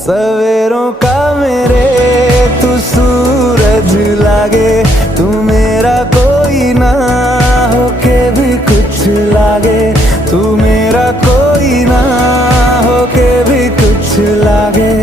सवेरों का मेरे तू सूरज लागे, तू मेरा कोई ना होके भी कुछ लागे, तू मेरा कोई ना होके भी कुछ लागे।